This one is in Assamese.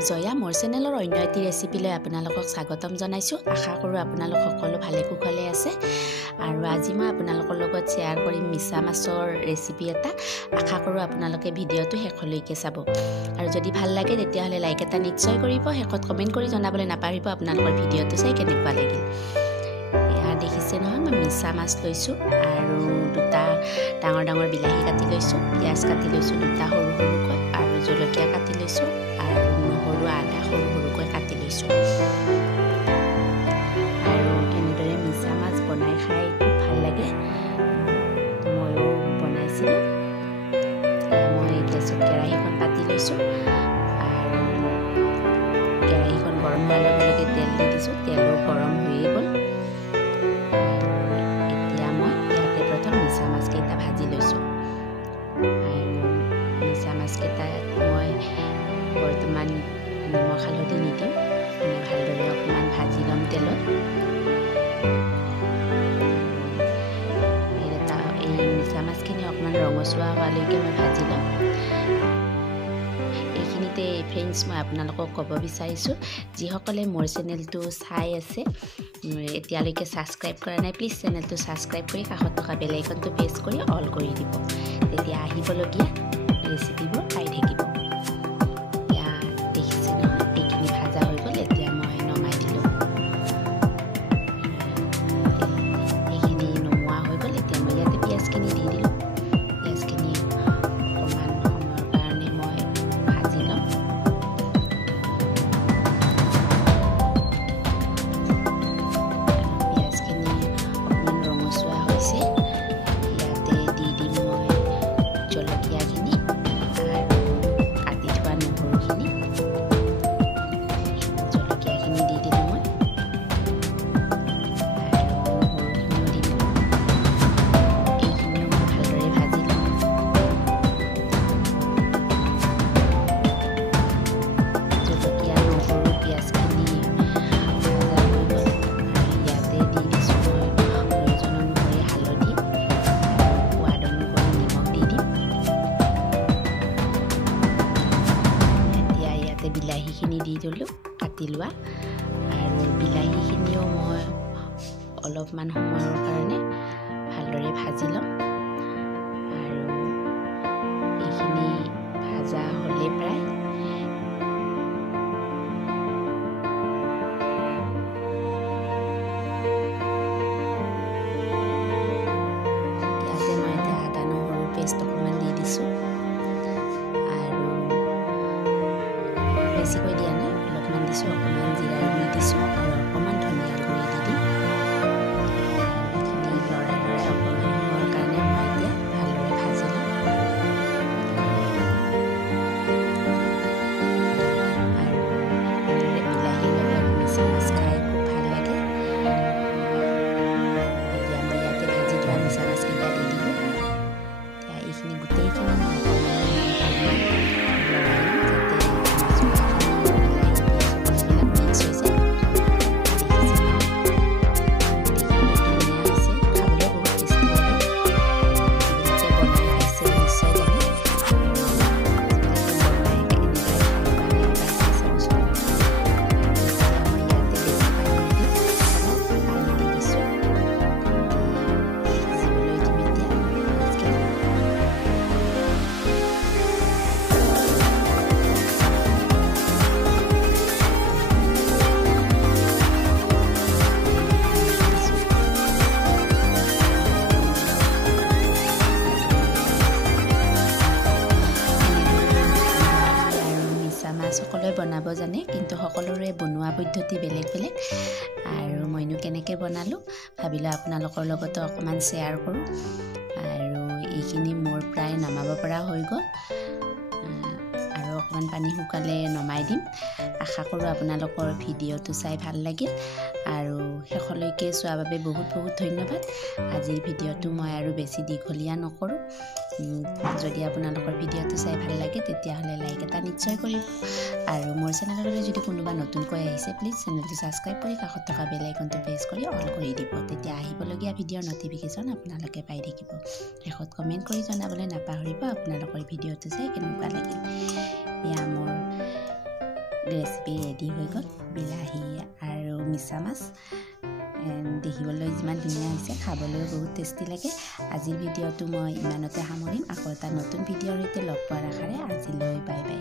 মই জয়া মোৰ চেনেলৰ অন্য এটি ৰেচিপিলৈ আপোনালোকক স্বাগতম জনাইছোঁ। আশা কৰোঁ আপোনালোক সকলো ভালে কুশলে আছে। আৰু আজি মই আপোনালোকৰ লগত শ্বেয়াৰ কৰিম মিছা মাছৰ ৰেচিপি এটা। আশা কৰোঁ আপোনালোকে ভিডিঅ'টো শেষলৈকে চাব। আৰু যদি ভাল লাগে তেতিয়াহ'লে লাইক এটা নিশ্চয় কৰিব। শেষত কমেণ্ট কৰি জনাবলৈ নাপাহৰিব আপোনালোকৰ ভিডিঅ'টো চাই কেনেকুৱা লাগিল। এয়া দেখিছে নহয়, মই মিছা মাছ লৈছোঁ আৰু দুটা ডাঙৰ ডাঙৰ বিলাহী কাটি লৈছোঁ, পিঁয়াজ কাটি লৈছোঁ দুটা সৰু সৰুকৈ, আৰু জলকীয়া কাটি লৈছোঁ, আৰু নহৰু আদা সৰু সৰুকৈ কাটি লৈছোঁ। আৰু এনেদৰে মিছা মাছ বনাই খাই খুব ভাল লাগে। ময়ো বনাইছিলোঁ। মই গেছত কেৰাহীখন পাতি লৈছোঁ, আৰু কেৰাহীখন গৰম হোৱাৰ লগে লগে তেল দি দিছোঁ। তেলো গৰম হৈয়ে গ'ল। এতিয়া মই ইয়াতে প্ৰথম মিছা মাছকেইটা ভাজি লৈছোঁ। আৰু মিছা মাছকেইটা মই বৰ্তমান নিমখ হালধি নিদিওঁ, ভালদৰে অকণমান ভাজি ল'ম তেলত। এই মিছা মাছখিনি অকণমান ৰঙচুৱা হোৱালৈকে মই ভাজি ল'ম। এইখিনিতে ফ্ৰেণ্ডছ মই আপোনালোকক ক'ব বিচাৰিছোঁ, যিসকলে মোৰ চেনেলটো চাই আছে এতিয়ালৈকে ছাবস্ক্ৰাইব কৰা নাই, প্লিজ চেনেলটো ছাবস্ক্ৰাইব কৰি কাষত থকা বেল আইকনটো প্ৰেছ কৰি অল কৰি দিব। তেতিয়া আহিবলগীয়া ৰেচিপিবোৰ পাই থাকিব। এয়া দেখিছে নহয়, এইখিনি ভাজা হৈ গ'ল। এতিয়া মই নমাই দিলোঁ। এইখিনি নমোৱা হৈ গ'ল। এতিয়া মই ইয়াতে পিঁয়াজখিনি দি দিলোঁ। পিঁয়াজখিনি অকণমান সময়ৰ কাৰণে মই ভাজি ল'ম। পিঁয়াজখিনি অকণমান ৰঙচুৱা হৈছে। ইয়াতে দি দিম মই জলকীয়াখিনি আৰু কাটি থোৱা নহৰুখিনি। জলকীয়াখিনি দি দিলোঁ মই, আৰু নহৰুখিনিও দি দিলোঁ। এইখিনিও মই ভালদৰে ভাজি ল'ম। জলকীয়া, নহৰু, পিঁয়াজখিনি ভাজা হৈ গ'ল। আৰু ইয়াতে দি দিছোঁ মই প্ৰয়োজন অনুসৰি হালধি, আৰু সোৱাদ অনুসৰি নিমখ দি দিম। এতিয়া ইয়াতে বিলাহীখিনি দি দিলোঁ কাটি লোৱা, আৰু বিলাহীখিনিও মই অলপমান সময়ৰ কাৰণে ভালদৰে ভাজি ল'ম। আৰু এইখিনি ভাজা হ'লে প্ৰায় ইয়াতে মই এতিয়া আদা নহৰু পেষ্ট অকণমান দি দিছোঁ, আৰু বেছিকৈ দিয়া নাই, অলপমান দিছোঁ। অকণমান জিৰাৰ গুড়ি দিছোঁ, আৰু অকণমান ধনিয়াৰ গুড়ি দি দিম। এইখিনি লৰাই লৰাই অকণমান সময়ৰ কাৰণে মই এতিয়া ভালদৰে ভাজি ল'ম। আৰু এনেদৰে বিলাহীৰ লগত মিছা মাছ খাই খুব ভাল লাগে। এতিয়া মই ইয়াতে ভাজি থোৱা মিছা মাছকেইটা দি দিলোঁ। এতিয়া এইখিনি গোটেইখিনি মই অকণমান লৰাই ল'ম, যাতে মছলাখিনি বিলাহী পিঁয়াজবিলাক মিক্স হৈ যায়। দেখিছে নহয়, গোটেইখিনি ধুনীয়া হৈছে। খাবলৈ বহুত টেষ্টি লাগে। যিবিলাকে বনাই খাইছে নিশ্চয় জানে। যিবিলাকে বনাই এনেদৰে খাব কাৰণে এবাৰ চেষ্টা কৰক। এতিয়া মই ইয়াতে বেছি পানী নিদিওঁ, অলপ পানী দি দিছোঁ। সিজিবলৈ দিম এতিয়া মাছখিনি। মিছা মাছ সকলোৱে বনাব জানে, কিন্তু সকলোৰে বনোৱা পদ্ধতি বেলেগ বেলেগ। আৰু মইনো কেনেকৈ বনালোঁ ভাবিলোঁ আপোনালোকৰ লগতো অকণমান শ্বেয়াৰ কৰোঁ। আৰু এইখিনি মোৰ প্ৰায় নমাব পৰা হৈ গ'ল, আৰু অকণমান পানী শুকালে নমাই দিম। আশা কৰোঁ আপোনালোকৰ ভিডিঅ'টো চাই ভাল লাগিল, আৰু শেষলৈকে চোৱাৰ বাবে বহুত বহুত ধন্যবাদ। আজিৰ ভিডিঅ'টো মই আৰু বেছি দীঘলীয়া নকৰোঁ। যদি আপোনালোকৰ ভিডিঅ'টো চাই ভাল লাগে তেতিয়াহ'লে লাইক এটা নিশ্চয় কৰিব। আৰু মোৰ চেনেললৈ যদি কোনোবা নতুনকৈ আহিছে, প্লিজ চেনেলটো ছাবস্ক্ৰাইব কৰি কাষত থকা বেল আইকনটো প্ৰেছ কৰি অল কৰি দিব। তেতিয়া আহিবলগীয়া ভিডিঅ'ৰ নটিফিকেশ্যন আপোনালোকে পাই থাকিব। শেষত কমেণ্ট কৰি জনাবলৈ নাপাহৰিব আপোনালোকৰ ভিডিঅ'টো চাই কেনেকুৱা লাগিল। এয়া মোৰ ৰেচিপি ৰেডি হৈ গ'ল। বিলাহী আৰু মিছা মাছ দেখিবলৈ যিমান ধুনীয়া হৈছে, খাবলৈও বহুত টেষ্টি লাগে। আজিৰ ভিডিঅ'টো মই ইমানতে সামৰিম। আকৌ এটা নতুন ভিডিঅ'ৰ সৈতে লগ পোৱাৰ আশাৰে আজিলৈ বাই বাই।